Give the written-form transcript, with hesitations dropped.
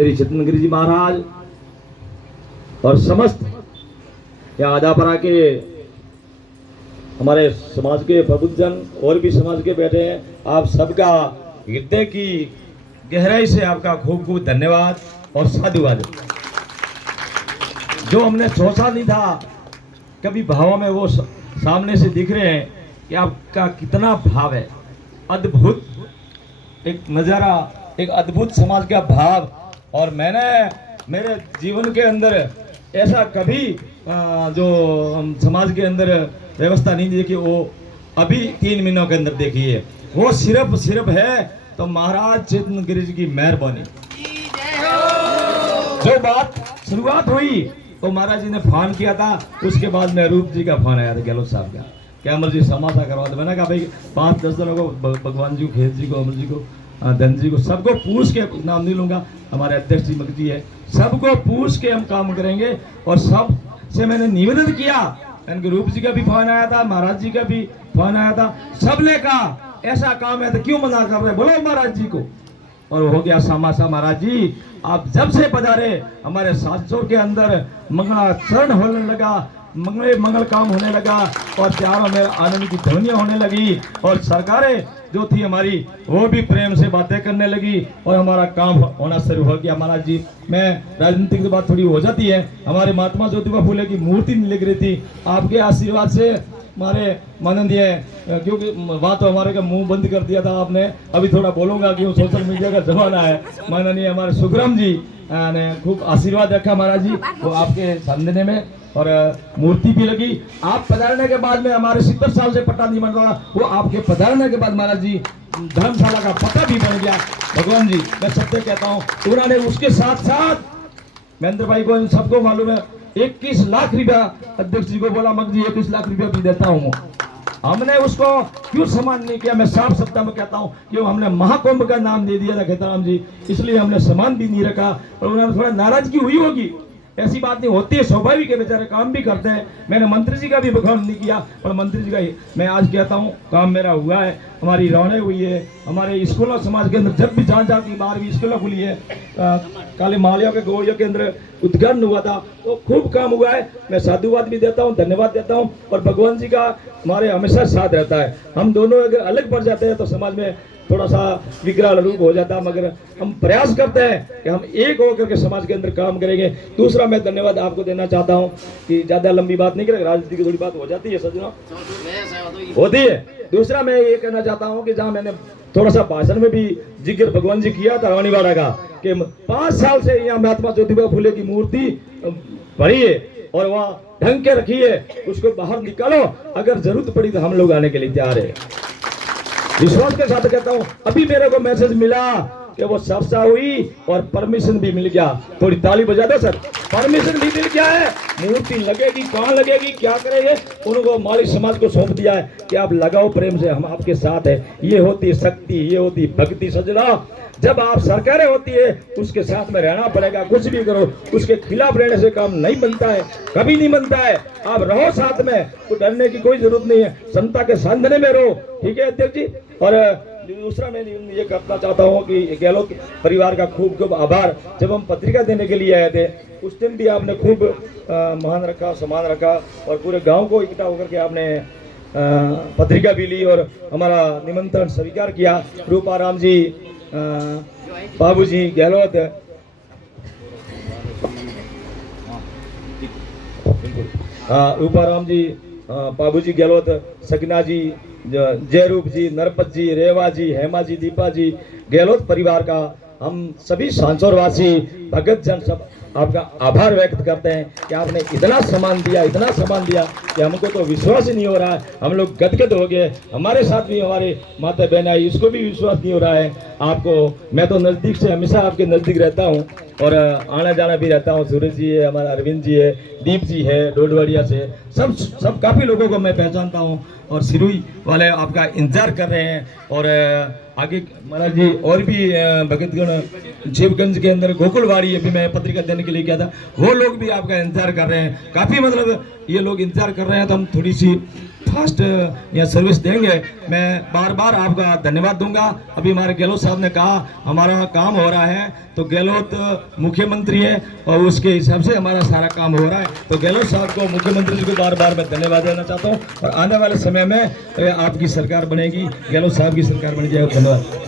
श्री चितनगिरी जी महाराज और समस्त यहाँ आदापरा के हमारे समाज के प्रबुद्धजन और भी समाज के बैठे हैं, आप सबका हृदय की गहराई से आपका खूब खूब धन्यवाद और साधुवाद। जो हमने सोचा नहीं था, कभी भावों में वो सामने से दिख रहे हैं कि आपका कितना भाव है। अद्भुत एक नज़ारा, एक अद्भुत समाज का भाव। और मैंने मेरे जीवन के अंदर ऐसा कभी जो समाज के अंदर व्यवस्था नहीं देखी, वो अभी 3 महीनों के अंदर देखी है। वो सिर्फ है तो महाराज चितनगिरी जी की मेहरबानी। जो बात शुरुआत हुई तो महाराज जी ने फोन किया था, उसके बाद में रूप जी का फोन आया था, गहलोत साहब का, क्या अमर जी समासा करवा दो। मैंने कहा भाई 5-10 जनों को, भगवान जी को, खेत जी को, अमर जी को, धन जी को, सबको पूछ के, नाम नहीं लूंगा, हमारे अध्यक्ष जी मगजी है, सबको पूछ के हम काम करेंगे। और सब से मैंने निवेदन किया, यानी रूप जी का भी फोन आया था, महाराज जी का भी फोन आया था, सबने कहा ऐसा काम है तो क्यों मना कर रहे, बोलो महाराज जी को। और हो गया समासा। महाराज जी आप जब से पधारे हमारे शास्त्रों के अंदर मंगलाचरण होने लगा, मंगल काम होने लगा, और त्योहारों में आनंद की ध्वनियां होने लगी, और सरकारें जो थी हमारी वो भी प्रेम से बातें करने लगी, और हमारा काम होना शुरू हो गया। महाराज जी, मैं राजनीतिक बात थोड़ी हो जाती है, हमारे महात्मा ज्योतिबा फूले की मूर्ति नहीं लग रही थी, आपके आशीर्वाद से हमारे माननीय, क्योंकि वहाँ तो हमारे का मुंह बंद कर दिया था आपने, अभी थोड़ा बोलूंगा क्यों सोशल मीडिया का जमाना है। माननीय हमारे सुखराम जी ने खूब आशीर्वाद रखा महाराज जी, वो आपके सामने में, और मूर्ति भी लगी। आप पधारने के बाद में हमारे 70 साल से पट्टा नहीं बन रहा, वो आपके पधारने के बाद महाराज जी धर्मशाला का पट्टा भी बन गया। भगवान जी, मैं सत्य कहता हूँ, उन्होंने उसके साथ साथ महेंद्र भाई को, इन सबको मालूम है, 21 लाख रुपया अध्यक्ष जी को बोला, मग जी 21 लाख रुपया भी देता हूँ। हमने उसको क्यों सम्मान नहीं किया, मैं साफ शब्द में कहता हूँ, क्यों हमने महाकुंभ का नाम दे दिया था खेताराम जी, इसलिए हमने सम्मान भी नहीं रखा। और उन्होंने थोड़ा नाराजगी हुई होगी, ऐसी बात नहीं होती है, स्वाभाविक है, बेचारे काम भी करते हैं। मैंने मंत्री जी का भी बखान नहीं किया, और मंत्री जी का ही मैं आज कहता हूँ, काम मेरा हुआ है, हमारी रौनक हुई है, हमारे स्कूलों समाज के अंदर जब भी जहाँ जहाँ की 12वीं स्कूलों खुली है, काले मालिया के गोलियों के अंदर उद्घाटन हुआ था, तो खूब काम हुआ है। मैं साधुवाद भी देता हूँ, धन्यवाद देता हूँ, और भगवान जी का हमारे हमेशा साथ रहता है। हम दोनों अगर अलग पड़ जाते हैं तो समाज में थोड़ा सा विकराल रूप हो जाता है, मगर हम प्रयास करते हैं कि हम एक होकर के समाज के अंदर काम करेंगे। दूसरा मैं धन्यवाद आपको देना चाहता हूँ कि ज्यादा लंबी बात नहीं करेंगे, राजनीति की थोड़ी बात हो जाती है सज्जनों, होती है। दूसरा मैं ये कहना चाहता हूँ कि जहाँ मैंने थोड़ा सा भाषण में भी जिक्र भगवान जी किया था रानीवाड़ा का, कि 5 साल से यहाँ महात्मा ज्योतिबा फूले की मूर्ति पड़ी है और वहाँ ढंग के रखी है, उसको बाहर निकालो, अगर जरूरत पड़ी तो हम लोग आने के लिए तैयार है। विश्वास के साथ कहता हूँ, अभी मेरे को मैसेज मिला कि वो चर्चा हुई और परमिशन भी मिल गया, थोड़ी ताली बजा दो सर। परमिशन भी मिल गया है, मूर्ति लगेगी, कहाँ लगेगी, क्या करेंगे, उनको माली समाज को सौंप दिया है कि आप लगाओ प्रेम से, हम आपके साथ है। ये होती शक्ति, ये होती भक्ति सजना। जब आप सरकारें होती है उसके साथ में रहना पड़ेगा, कुछ भी करो, उसके खिलाफ रहने से काम नहीं बनता है, कभी नहीं बनता है। आप रहो साथ में, तो डरने की कोई जरूरत नहीं है, समता के साधने में रहो, ठीक है अध्यक्ष जी। और दूसरा मैं ये कहना चाहता हूँ कि गहलोत परिवार का खूब खूब आभार। जब हम पत्रिका देने के लिए आए थे उस दिन भी आपने खूब मान रखा, सम्मान रखा, और पूरे गांव को इकट्ठा होकर के आपने पत्रिका भी ली और हमारा निमंत्रण स्वीकार किया। रूपाराम जी, बाबूजी गहलोत, रूपाराम जी, बाबूजी गहलोत, सकना जी, जयरूप जी, नरपत जी, रेवा जी, हेमा जी, दीपा जी, गहलोत परिवार का हम सभी सांसौरवासी भगत जन सब आपका आभार व्यक्त करते हैं कि आपने इतना सम्मान दिया, इतना सम्मान दिया कि हमको तो विश्वास ही नहीं हो रहा है, हम लोग गदगद हो गए। हमारे साथ भी हमारे माता बहन आई, इसको भी विश्वास नहीं हो रहा है आपको। मैं तो नज़दीक से हमेशा आपके नज़दीक रहता हूँ और आना जाना भी रहता हूँ। सूरज जी है, हमारा अरविंद जी है, दीप जी है डोडवाड़िया से, सब काफ़ी लोगों को मैं पहचानता हूँ, और सिरुई वाले आपका इंतजार कर रहे हैं। और आगे महाराज जी और भी भगतगण शिवगंज के अंदर गोकुलवाड़ी अभी मैं पत्रिका देने के लिए गया था, वो लोग भी आपका इंतजार कर रहे हैं। काफ़ी मतलब ये लोग इंतजार कर रहे हैं, तो हम फास्ट या सर्विस देंगे। मैं बार बार आपका धन्यवाद दूंगा। अभी हमारे गहलोत साहब ने कहा हमारा काम हो रहा है, तो गहलोत मुख्यमंत्री है और उसके हिसाब से हमारा सारा काम हो रहा है। तो गहलोत साहब को, मुख्यमंत्री जी को बार बार मैं धन्यवाद देना चाहता हूँ और आने वाले समय में आपकी सरकार बनेगी, गहलोत साहब की सरकार बन जाएगी। धन्यवाद।